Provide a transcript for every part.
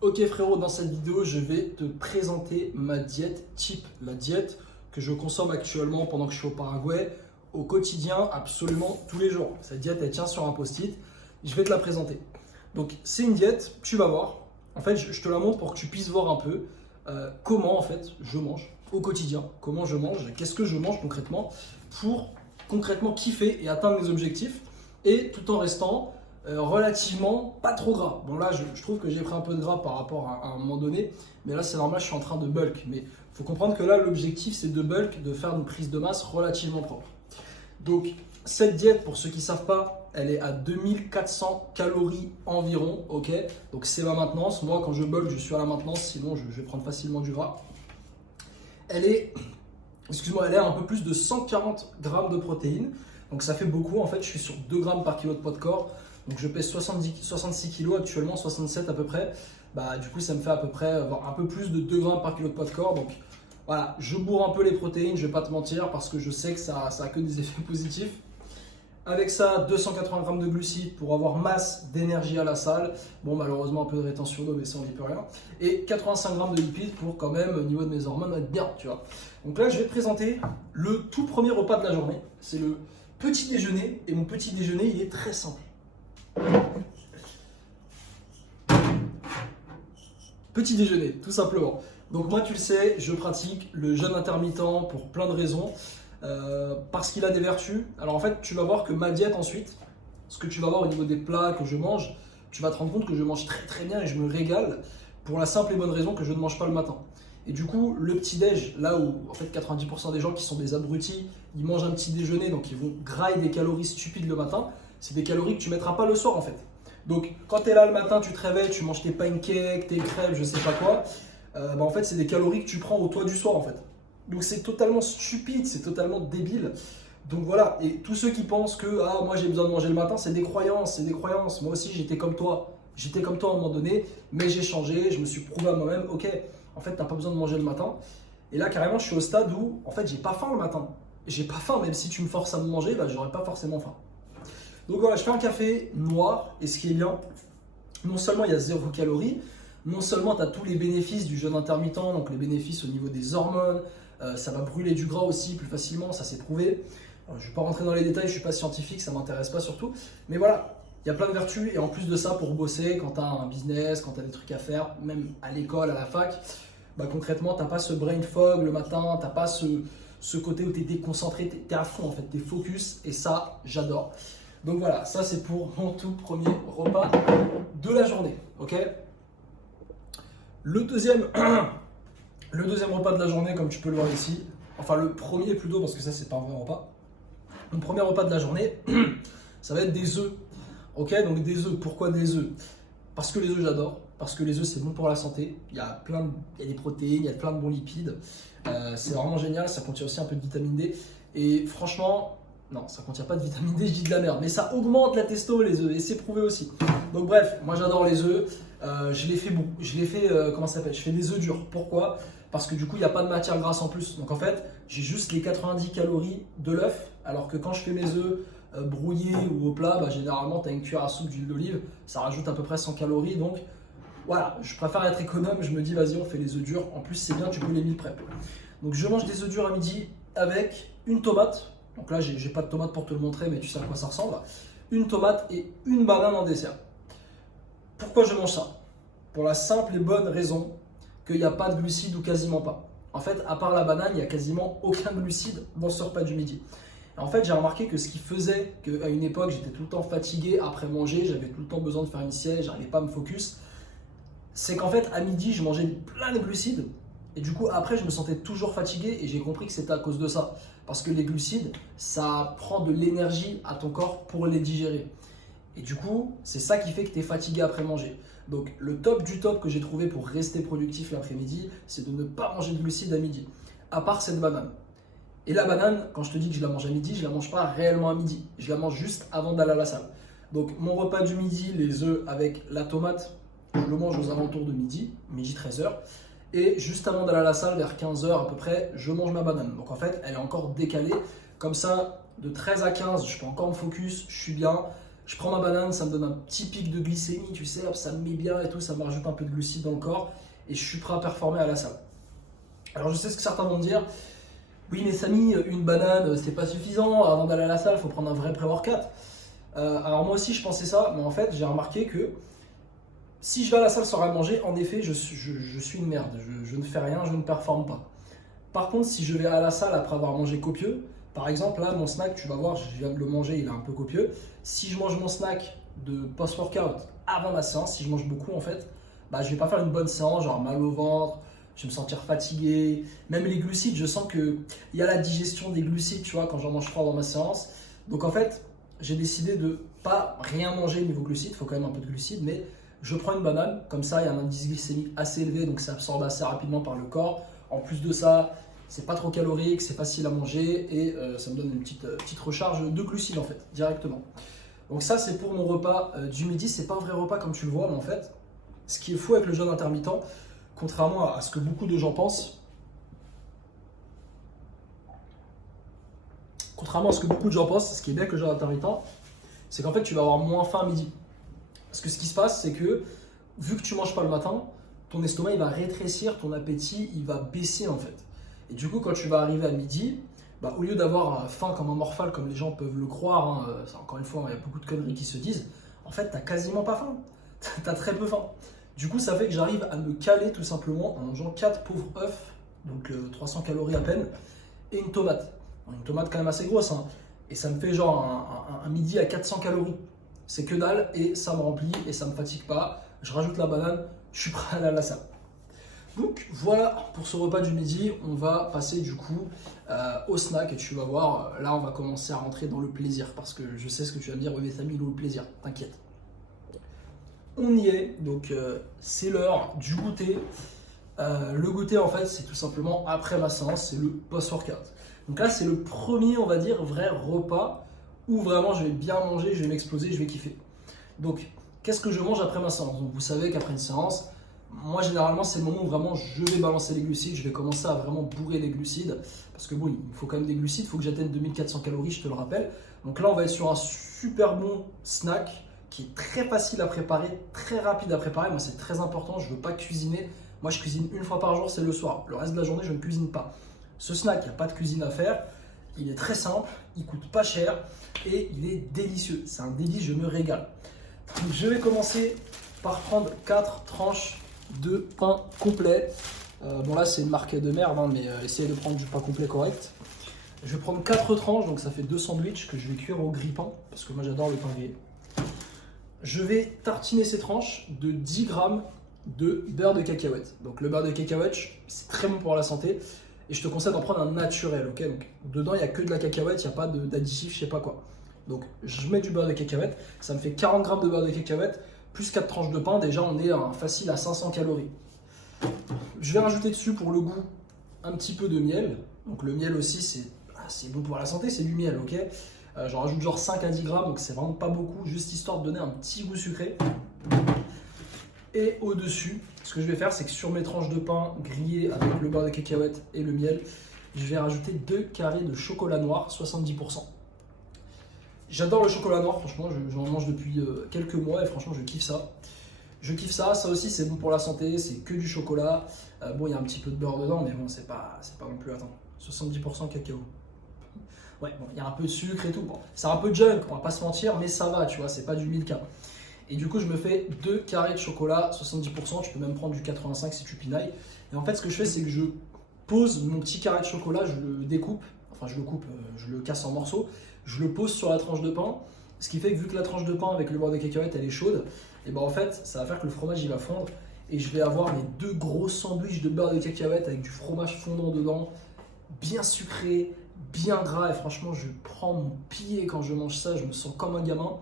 Ok frérot, dans cette vidéo, je vais te présenter ma diète type, la diète que je consomme actuellement pendant que je suis au Paraguay, au quotidien, absolument tous les jours. Cette diète, elle tient sur un post-it, je vais te la présenter. Donc c'est une diète, tu vas voir, en fait je te la montre pour que tu puisses voir un peu comment en fait je mange au quotidien, comment je mange, qu'est-ce que je mange concrètement pour concrètement kiffer et atteindre mes objectifs et tout en restant relativement pas trop gras. Bon là je trouve que j'ai pris un peu de gras par rapport à un moment donné, mais là c'est normal, je suis en train de bulk. Mais il faut comprendre que là l'objectif c'est de bulk, de faire une prise de masse relativement propre. Donc cette diète, pour ceux qui ne savent pas, elle est à 2400 calories environ, ok. Donc c'est ma maintenance, moi quand je bulk je suis à la maintenance, sinon je vais prendre facilement du gras. Elle est, excuse-moi, elle est à un peu plus de 140 grammes de protéines. Donc ça fait beaucoup, en fait je suis sur 2 grammes par kilo de poids de corps. Donc je pèse 66 kg actuellement, 67 à peu près. Bah, du coup ça me fait à peu près un peu plus de 2 grammes par kilo de poids de corps. Donc voilà, je bourre un peu les protéines, je vais pas te mentir, parce que je sais que ça a que des effets positifs. Avec ça, 280 grammes de glucides pour avoir masse d'énergie à la salle. Bon, malheureusement, un peu de rétention d'eau, mais ça, on n'y peut rien. Et 85 grammes de lipides pour quand même, au niveau de mes hormones, être bien, tu vois. Donc là, je vais te présenter le tout premier repas de la journée. C'est le petit déjeuner. Et mon petit déjeuner, il est très simple. Petit déjeuner, tout simplement. Donc moi, tu le sais, je pratique le jeûne intermittent pour plein de raisons. Parce qu'il a des vertus. Alors en fait, tu vas voir que ma diète ensuite, ce que tu vas voir au niveau des plats que je mange, tu vas te rendre compte que je mange très très bien et je me régale pour la simple et bonne raison que je ne mange pas le matin. Et du coup, le petit-déj, là où en fait 90% des gens qui sont des abrutis, ils mangent un petit déjeuner, donc ils vont grailler des calories stupides le matin, c'est des calories que tu ne mettras pas le soir en fait. Donc quand tu es là le matin, tu te réveilles, tu manges tes pancakes, tes crêpes, je sais pas quoi, bah, en fait c'est des calories que tu prends au toit du soir en fait. Donc c'est totalement stupide, c'est totalement débile. Donc voilà, et tous ceux qui pensent que ah, moi j'ai besoin de manger le matin, c'est des croyances, c'est des croyances. Moi aussi j'étais comme toi à un moment donné, mais j'ai changé, je me suis prouvé à moi-même, ok, en fait t'as pas besoin de manger le matin. Et là carrément je suis au stade où en fait j'ai pas faim le matin. J'ai pas faim, même si tu me forces à me manger, bah, j'aurais pas forcément faim. Donc voilà, je fais un café noir, et ce qui est bien, non seulement il y a 0 calories, non seulement tu as tous les bénéfices du jeûne intermittent, donc les bénéfices au niveau des hormones, ça va brûler du gras aussi plus facilement, ça c'est prouvé. Alors, je ne vais pas rentrer dans les détails, je ne suis pas scientifique, ça ne m'intéresse pas surtout. Mais voilà, il y a plein de vertus, et en plus de ça, pour bosser, quand tu as un business, quand tu as des trucs à faire, même à l'école, à la fac, bah, concrètement, tu n'as pas ce brain fog le matin, tu n'as pas ce côté où tu es déconcentré, tu es à fond en fait, tu es focus, et ça, j'adore. Donc voilà, ça c'est pour mon tout premier repas de la journée, ok. Le deuxième repas de la journée, comme tu peux le voir ici, enfin le premier plutôt, parce que ça c'est pas un vrai repas. Mon premier repas de la journée, ça va être des œufs, ok. Donc des œufs, pourquoi des œufs? Parce que les œufs j'adore, parce que les œufs c'est bon pour la santé, il y a des protéines, il y a plein de bons lipides, c'est vraiment génial, ça contient aussi un peu de vitamine D, et franchement, non, ça contient pas de vitamine D, je dis de la merde, mais ça augmente la testo les œufs, et c'est prouvé aussi. Donc bref, moi j'adore les œufs, comment ça s'appelle? Je fais des œufs durs, pourquoi? Parce que du coup il n'y a pas de matière grasse en plus, donc en fait j'ai juste les 90 calories de l'œuf, alors que quand je fais mes œufs brouillés ou au plat, bah, généralement tu as une cuillère à soupe d'huile d'olive, ça rajoute à peu près 100 calories, donc voilà, je préfère être économe, je me dis vas-y on fait les œufs durs, en plus c'est bien, tu peux les meal prep. Donc je mange des œufs durs à midi avec une tomate, donc là j'ai pas de tomate pour te le montrer mais tu sais à quoi ça ressemble, une tomate et une banane en dessert. Pourquoi je mange ça? Pour la simple et bonne raison qu'il n'y a pas de glucides ou quasiment pas. En fait, à part la banane, il n'y a quasiment aucun glucide dans ce repas du midi. Et en fait, j'ai remarqué que ce qui faisait qu'à une époque, j'étais tout le temps fatigué après manger, j'avais tout le temps besoin de faire une sieste, j'arrivais pas à me focus, c'est qu'en fait, à midi, je mangeais plein de glucides. Et du coup, après, je me sentais toujours fatigué et j'ai compris que c'était à cause de ça. Parce que les glucides, ça prend de l'énergie à ton corps pour les digérer. Et du coup, c'est ça qui fait que tu es fatigué après manger. Donc, le top du top que j'ai trouvé pour rester productif l'après-midi, c'est de ne pas manger de glucides à midi. À part cette banane. Et la banane, quand je te dis que je la mange à midi, je la mange pas réellement à midi. Je la mange juste avant d'aller à la salle. Donc, mon repas du midi, les œufs avec la tomate, je le mange aux alentours de midi 13h. Et juste avant d'aller à la salle, vers 15h à peu près, je mange ma banane. Donc en fait, elle est encore décalée. Comme ça, de 13 à 15, je peux encore me focus, je suis bien. Je prends ma banane, ça me donne un petit pic de glycémie, tu sais, hop, ça me met bien et tout, ça me rajoute un peu de glucides dans le corps et je suis prêt à performer à la salle. Alors je sais ce que certains vont me dire, oui mais Samy, une banane c'est pas suffisant, avant d'aller à la salle il faut prendre un vrai pré-workout. Alors moi aussi je pensais ça, mais en fait j'ai remarqué que si je vais à la salle sans rien manger, en effet je suis une merde, je ne fais rien, je ne performe pas. Par contre si je vais à la salle après avoir mangé copieux, par exemple là mon snack, tu vas voir, je viens de le manger, il est un peu copieux. Si je mange mon snack de post-workout avant ma séance, si je mange beaucoup en fait, bah, je vais pas faire une bonne séance, genre mal au ventre, je vais me sentir fatigué. Même les glucides, je sens qu'il y a la digestion des glucides, tu vois, quand j'en mange trop dans ma séance. Donc en fait, j'ai décidé de pas rien manger niveau glucides, il faut quand même un peu de glucides, mais je prends une banane, comme ça il y a un indice glycémique assez élevé, donc ça absorbe assez rapidement par le corps. En plus de ça, c'est pas trop calorique, c'est facile à manger et ça me donne une petite recharge de glucides en fait, directement. Donc ça c'est pour mon repas du midi, c'est pas un vrai repas comme tu le vois, mais en fait, ce qui est fou avec le jeûne intermittent, contrairement à ce que beaucoup de gens pensent, ce qui est bien avec le jeûne intermittent, c'est qu'en fait tu vas avoir moins faim à midi. Parce que ce qui se passe, c'est que vu que tu manges pas le matin, ton estomac il va rétrécir, ton appétit il va baisser en fait. Et du coup quand tu vas arriver à midi, bah, au lieu d'avoir faim comme un morphale, comme les gens peuvent le croire, hein, encore une fois, il y a beaucoup de conneries qui se disent, en fait, t'as quasiment pas faim. T'as très peu faim. Du coup, ça fait que j'arrive à me caler tout simplement en mangeant 4 pauvres œufs, donc 300 calories à peine, et une tomate. Une tomate quand même assez grosse, hein, et ça me fait genre un midi à 400 calories. C'est que dalle, et ça me remplit, et ça me fatigue pas. Je rajoute la banane, je suis prêt à aller à la salle. Donc voilà pour ce repas du midi, on va passer du coup au snack et tu vas voir, là on va commencer à rentrer dans le plaisir parce que je sais ce que tu vas me dire, oui mais Samy, il est où le plaisir, t'inquiète. On y est, donc c'est l'heure du goûter. Le goûter en fait c'est tout simplement après ma séance, c'est le post-workout. Donc là c'est le premier on va dire vrai repas où vraiment je vais bien manger, je vais m'exploser, je vais kiffer. Donc qu'est-ce que je mange après ma séance? Donc vous savez qu'après une séance, moi généralement c'est le moment où vraiment je vais balancer les glucides, je vais commencer à vraiment bourrer les glucides parce que bon il faut quand même des glucides, il faut que j'atteigne 2400 calories, je te le rappelle. Donc là on va être sur un super bon snack qui est très facile à préparer, très rapide à préparer. Moi c'est très important, je ne veux pas cuisiner. Moi je cuisine une fois par jour, c'est le soir. Le reste de la journée je ne cuisine pas. Ce snack, il n'y a pas de cuisine à faire, il est très simple, il coûte pas cher et il est délicieux. C'est un délice, je me régale. Donc, je vais commencer par prendre 4 tranches de pain complet. Bon là c'est une marque de merde, hein, mais essayez de prendre du pain complet correct. Je vais prendre 4 tranches, donc ça fait 2 sandwichs que je vais cuire au grille-pain, parce que moi j'adore le pain grillé. Je vais tartiner ces tranches de 10 grammes de beurre de cacahuète. Donc le beurre de cacahuète, c'est très bon pour la santé, et je te conseille d'en prendre un naturel, ok? Donc dedans il n'y a que de la cacahuète, il n'y a pas d'additif, je sais pas quoi. Donc je mets du beurre de cacahuète, ça me fait 40 grammes de beurre de cacahuète, plus 4 tranches de pain, déjà on est facile à 500 calories. Je vais rajouter dessus pour le goût un petit peu de miel. Donc le miel aussi c'est bon pour la santé, c'est du miel, ok. J'en rajoute genre 5 à 10 grammes, donc c'est vraiment pas beaucoup, juste histoire de donner un petit goût sucré. Et au-dessus, ce que je vais faire, c'est que sur mes tranches de pain grillées avec le beurre de cacahuète et le miel, je vais rajouter 2 carrés de chocolat noir, 70%. J'adore le chocolat noir, franchement, j'en mange depuis quelques mois et franchement, je kiffe ça. Je kiffe ça, ça aussi c'est bon pour la santé, c'est que du chocolat. Bon, il y a un petit peu de beurre dedans, mais bon, c'est pas non plus, attends, 70% cacao. Ouais, bon, il y a un peu de sucre et tout. Bon, c'est un peu junk, on va pas se mentir, mais ça va, tu vois, c'est pas du Milka. Et du coup, je me fais 2 carrés de chocolat, 70%, tu peux même prendre du 85 si tu pinailles. Et en fait, ce que je fais, c'est que je pose mon petit carré de chocolat, je le découpe, enfin je le coupe, je le casse en morceaux, je le pose sur la tranche de pain, ce qui fait que vu que la tranche de pain avec le beurre de cacahuète, elle est chaude, et ben en fait, ça va faire que le fromage, il va fondre, et je vais avoir mes 2 gros sandwichs de beurre de cacahuète avec du fromage fondant dedans, bien sucré, bien gras, et franchement, je prends mon pied quand je mange ça, je me sens comme un gamin.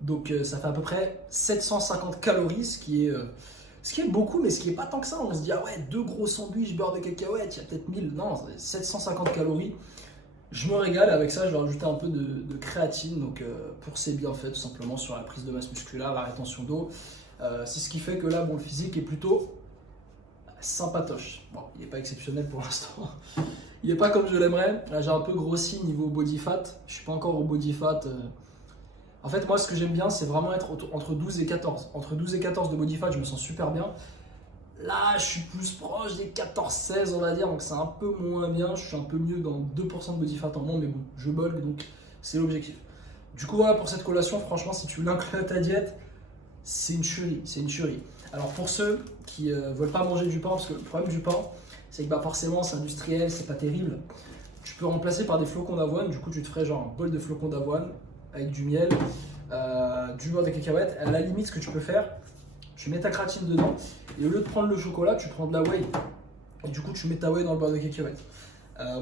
Donc ça fait à peu près 750 calories, ce qui est beaucoup, mais ce qui n'est pas tant que ça. On se dit, ah ouais, 2 gros sandwichs, beurre de cacahuète, il y a peut-être 1000. Non, 750 calories. Je me régale, avec ça, je vais rajouter un peu de créatine, donc pour ses bienfaits, tout simplement, sur la prise de masse musculaire, la rétention d'eau. C'est ce qui fait que là, bon, le physique est plutôt sympatoche. Bon, il n'est pas exceptionnel pour l'instant. Il n'est pas comme je l'aimerais. Là, j'ai un peu grossi niveau body fat. Je ne suis pas encore au body fat. En fait, moi, ce que j'aime bien, c'est vraiment être entre 12 et 14. Entre 12 et 14 de body fat, je me sens super bien. Là, je suis plus proche des 14-16, on va dire, donc c'est un peu moins bien. Je suis un peu mieux dans 2% de body fat en moins, mais bon, je bulk, donc c'est l'objectif. Du coup, voilà, pour cette collation, franchement, si tu l'inclus à ta diète, c'est une tuerie, c'est une tuerie. Alors, pour ceux qui ne veulent pas manger du pain, parce que le problème du pain, c'est que bah, forcément, c'est industriel, c'est pas terrible. Tu peux remplacer par des flocons d'avoine. Du coup, tu te ferais genre un bol de flocons d'avoine avec du miel, du beurre de cacahuète. Et à la limite, ce que tu peux faire, tu mets ta créatine dedans et au lieu de prendre le chocolat, tu prends de la whey. Et du coup, tu mets ta whey dans le beurre de cacahuète.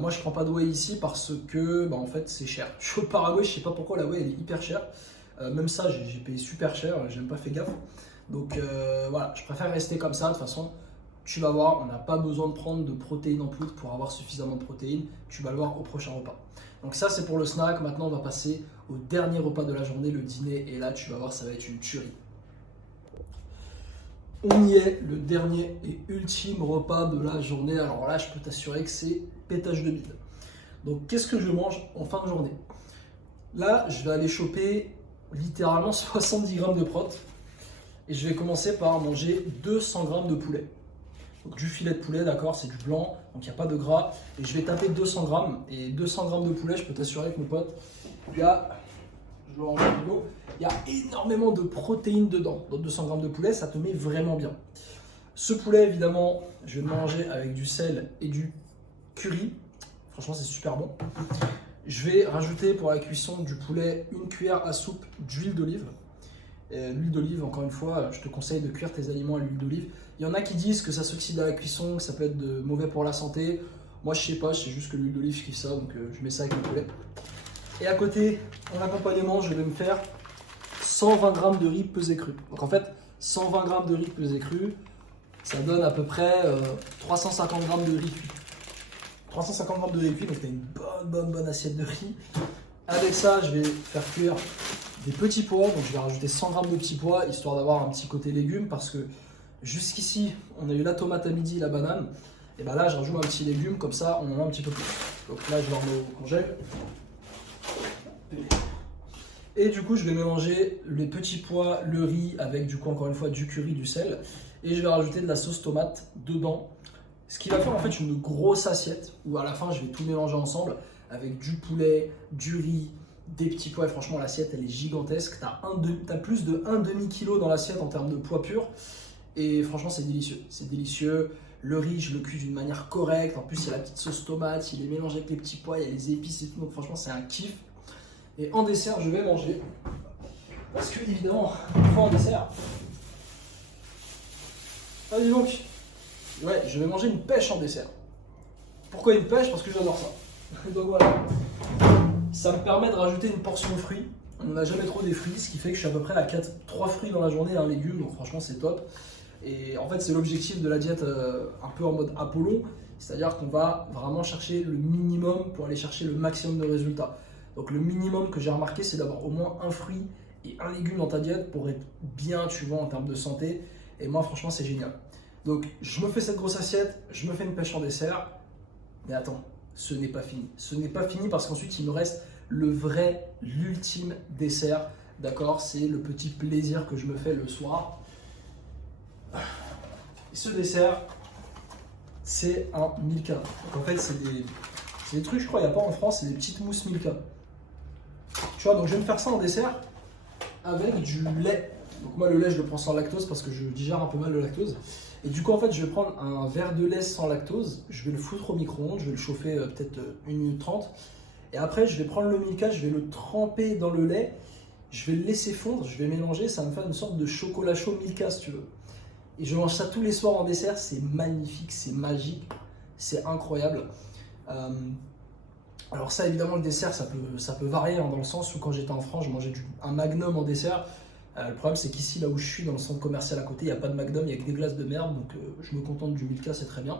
Moi, je prends pas de whey ici parce que, bah, en fait, c'est cher. Je suis au Paraguay, je sais pas pourquoi la whey elle est hyper chère. Même ça, j'ai payé super cher, j'ai même pas fait gaffe. Donc voilà, je préfère rester comme ça. De toute façon, tu vas voir, on n'a pas besoin de prendre de protéines en poudre pour avoir suffisamment de protéines. Tu vas le voir au prochain repas. Donc ça, c'est pour le snack. Maintenant, on va passer au dernier repas de la journée, le dîner. Et là, tu vas voir, ça va être une tuerie. On y est, le dernier et ultime repas de la journée. Alors là, je peux t'assurer que c'est pétage de bide. Donc, qu'est-ce que je mange en fin de journée? Là, je vais aller choper littéralement 70 grammes de prot. Et je vais commencer par manger 200 grammes de poulet. Donc du filet de poulet, d'accord, c'est du blanc, donc il n'y a pas de gras. Et je vais taper 200 grammes. Et 200 grammes de poulet, je peux t'assurer que mon pote, il y a énormément de protéines dedans. Donc 200 grammes de poulet, ça te met vraiment bien. Ce poulet, évidemment, je vais le manger avec du sel et du curry. Franchement, c'est super bon. Je vais rajouter pour la cuisson du poulet une cuillère à soupe d'huile d'olive. L'huile d'olive, encore une fois, je te conseille de cuire tes aliments à l'huile d'olive. Il y en a qui disent que ça s'oxyde à la cuisson, que ça peut être mauvais pour la santé. Moi, je sais pas, c'est juste que l'huile d'olive, je kiffe ça, donc je mets ça avec le poulet. Et à côté, en accompagnement, je vais me faire 120 grammes de riz pesé cru. Donc en fait, 120 grammes de riz pesé cru, ça donne à peu près 350 grammes de riz cuit. 350 grammes de riz cuit, donc tu as une bonne assiette de riz. Avec ça, je vais faire cuire des petits pois, donc je vais rajouter 100 grammes de petits pois, histoire d'avoir un petit côté légumes, parce que jusqu'ici, on a eu la tomate à midi, la banane, et bien là, je rajoute un petit légume, comme ça, on en a un petit peu plus. Donc là, je le remets au congèle. Et du coup, je vais mélanger les petits pois, le riz, avec du coup, encore une fois, du curry, du sel, et je vais rajouter de la sauce tomate dedans. Ce qui va faire en fait une grosse assiette, où à la fin, je vais tout mélanger ensemble, avec du poulet, du riz, des petits pois. Et franchement, l'assiette elle est gigantesque. T'as plus de 1 demi-kilo dans l'assiette en termes de poids pur. Et franchement, c'est délicieux. C'est délicieux. Le riz, je le cuis d'une manière correcte. En plus, il y a la petite sauce tomate, il est mélangé avec les petits pois, il y a les épices et tout. Donc franchement, c'est un kiff. Et en dessert, je vais manger. Parce que évidemment, une fois en dessert. Ah, dis donc. Ouais, je vais manger une pêche en dessert. Pourquoi une pêche? Parce que j'adore ça. Donc voilà. Ça me permet de rajouter une portion de fruits. On n'a jamais trop des fruits, ce qui fait que je suis à peu près à 3 fruits dans la journée et un légume, donc franchement c'est top. Et en fait c'est l'objectif de la diète un peu en mode Apollon, c'est-à-dire qu'on va vraiment chercher le minimum pour aller chercher le maximum de résultats. Donc le minimum que j'ai remarqué, c'est d'avoir au moins un fruit et un légume dans ta diète pour être bien, tu vois, en termes de santé. Et moi franchement c'est génial. Donc je me fais cette grosse assiette, je me fais une pêche en dessert, mais attends. Ce n'est pas fini. Ce n'est pas fini parce qu'ensuite il me reste l'ultime dessert. D'accord? C'est le petit plaisir que je me fais le soir. Et ce dessert, c'est un Milka. Donc en fait, c'est des trucs, je crois, il n'y a pas en France, c'est des petites mousses Milka. Tu vois, donc je vais me faire ça en dessert avec du lait. Donc moi, le lait, je le prends sans lactose parce que je digère un peu mal le lactose. Et du coup, en fait, je vais prendre un verre de lait sans lactose, je vais le foutre au micro-ondes, je vais le chauffer peut-être 1 minute 30. Et après, je vais prendre le Milka, je vais le tremper dans le lait, je vais le laisser fondre, je vais mélanger, ça va me faire une sorte de chocolat chaud Milka, si tu veux. Et je mange ça tous les soirs en dessert, c'est magnifique, c'est magique, c'est incroyable. Alors ça, évidemment, le dessert, ça peut varier, hein, dans le sens où quand j'étais en France, je mangeais un Magnum en dessert. Le problème, c'est qu'ici, là où je suis, dans le centre commercial à côté, il n'y a pas de Magnum, il n'y a que des glaces de merde, donc je me contente du Milka, c'est très bien.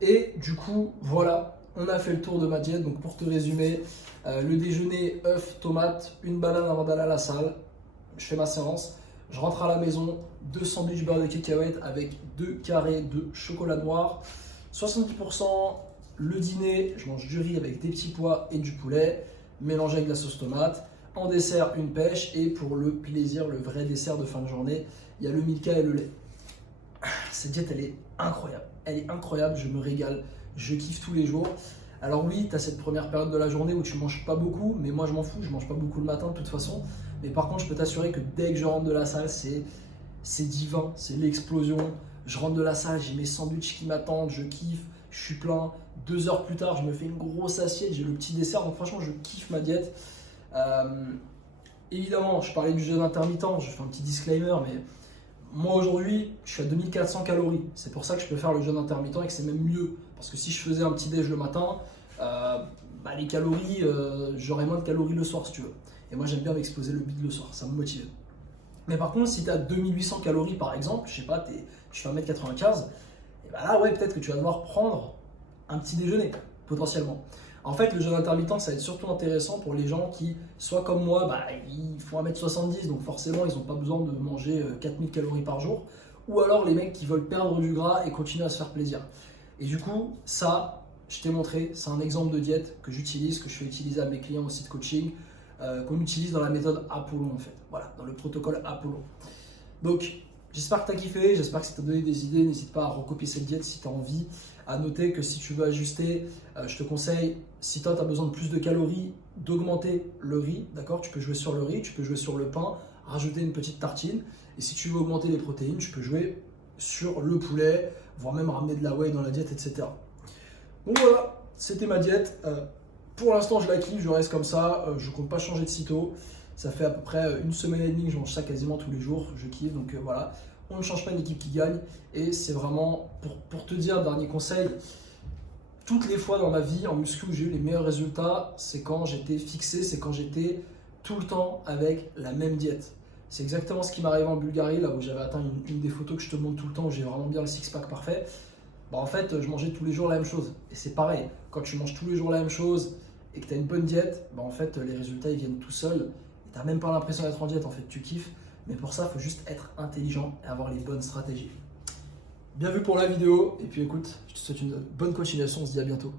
Et du coup, voilà, on a fait le tour de ma diète. Donc pour te résumer, le déjeuner, œufs, tomates, une banane avant d'aller à la salle, je fais ma séance, je rentre à la maison, 2 sandwichs beurre de cacahuète avec 2 carrés de chocolat noir, 70%. Le dîner, je mange du riz avec des petits pois et du poulet, mélangé avec de la sauce tomate. En dessert, une pêche. Et pour le plaisir, le vrai dessert de fin de journée, il y a le Milka et le lait. Cette diète, elle est incroyable. Elle est incroyable, je me régale, je kiffe tous les jours. Alors oui, tu as cette première période de la journée où tu manges pas beaucoup, mais moi je m'en fous, je mange pas beaucoup le matin de toute façon. Mais par contre, je peux t'assurer que dès que je rentre de la salle, c'est divin, c'est l'explosion. Je rentre de la salle, j'ai mes sandwichs qui m'attendent, je kiffe, je suis plein. 2 heures plus tard, je me fais une grosse assiette, j'ai le petit dessert. Donc franchement, je kiffe ma diète. Évidemment, je parlais du jeûne intermittent, je fais un petit disclaimer, mais moi aujourd'hui, je suis à 2400 calories. C'est pour ça que je peux faire le jeûne intermittent et que c'est même mieux. Parce que si je faisais un petit déj le matin, les calories, j'aurais moins de calories le soir si tu veux. Et moi j'aime bien m'exploser le bide le soir, ça me motive. Mais par contre, si tu as 2800 calories par exemple, je sais pas, je fais 1m95, et ben là ouais, peut-être que tu vas devoir prendre un petit déjeuner, potentiellement. En fait, le jeûne intermittent, ça va être surtout intéressant pour les gens qui, soit comme moi, ils font 1m70, donc forcément, ils n'ont pas besoin de manger 4000 calories par jour, ou alors les mecs qui veulent perdre du gras et continuer à se faire plaisir. Et du coup, ça, je t'ai montré, c'est un exemple de diète que j'utilise, que je fais utiliser à mes clients aussi de coaching, qu'on utilise dans la méthode Apollo en fait, voilà, dans le protocole Apollo. Donc, j'espère que tu as kiffé, j'espère que ça t'a donné des idées, n'hésite pas à recopier cette diète si tu as envie. À noter que si tu veux ajuster, je te conseille, si toi tu as besoin de plus de calories, d'augmenter le riz, d'accord? Tu peux jouer sur le riz, tu peux jouer sur le pain, rajouter une petite tartine. Et si tu veux augmenter les protéines, tu peux jouer sur le poulet, voire même ramener de la whey dans la diète, etc. Donc voilà, c'était ma diète. Pour l'instant, je la kiffe, je reste comme ça, je ne compte pas changer de sitôt. Ça fait à peu près 1 semaine et demie que je mange ça quasiment tous les jours, je kiffe, donc voilà. On ne change pas une équipe qui gagne et c'est vraiment, pour te dire, dernier conseil, toutes les fois dans ma vie en muscu où j'ai eu les meilleurs résultats, c'est quand j'étais fixé, c'est quand j'étais tout le temps avec la même diète. C'est exactement ce qui m'arrivait en Bulgarie, là où j'avais atteint une des photos que je te montre tout le temps, où j'ai vraiment bien le six-pack parfait. En fait, je mangeais tous les jours la même chose. Et c'est pareil, quand tu manges tous les jours la même chose et que tu as une bonne diète, en fait, les résultats ils viennent tout seuls. Et tu n'as même pas l'impression d'être en diète, en fait, tu kiffes. Mais pour ça, il faut juste être intelligent et avoir les bonnes stratégies. Bien vu pour la vidéo. Et puis écoute, je te souhaite une bonne continuation. On se dit à bientôt.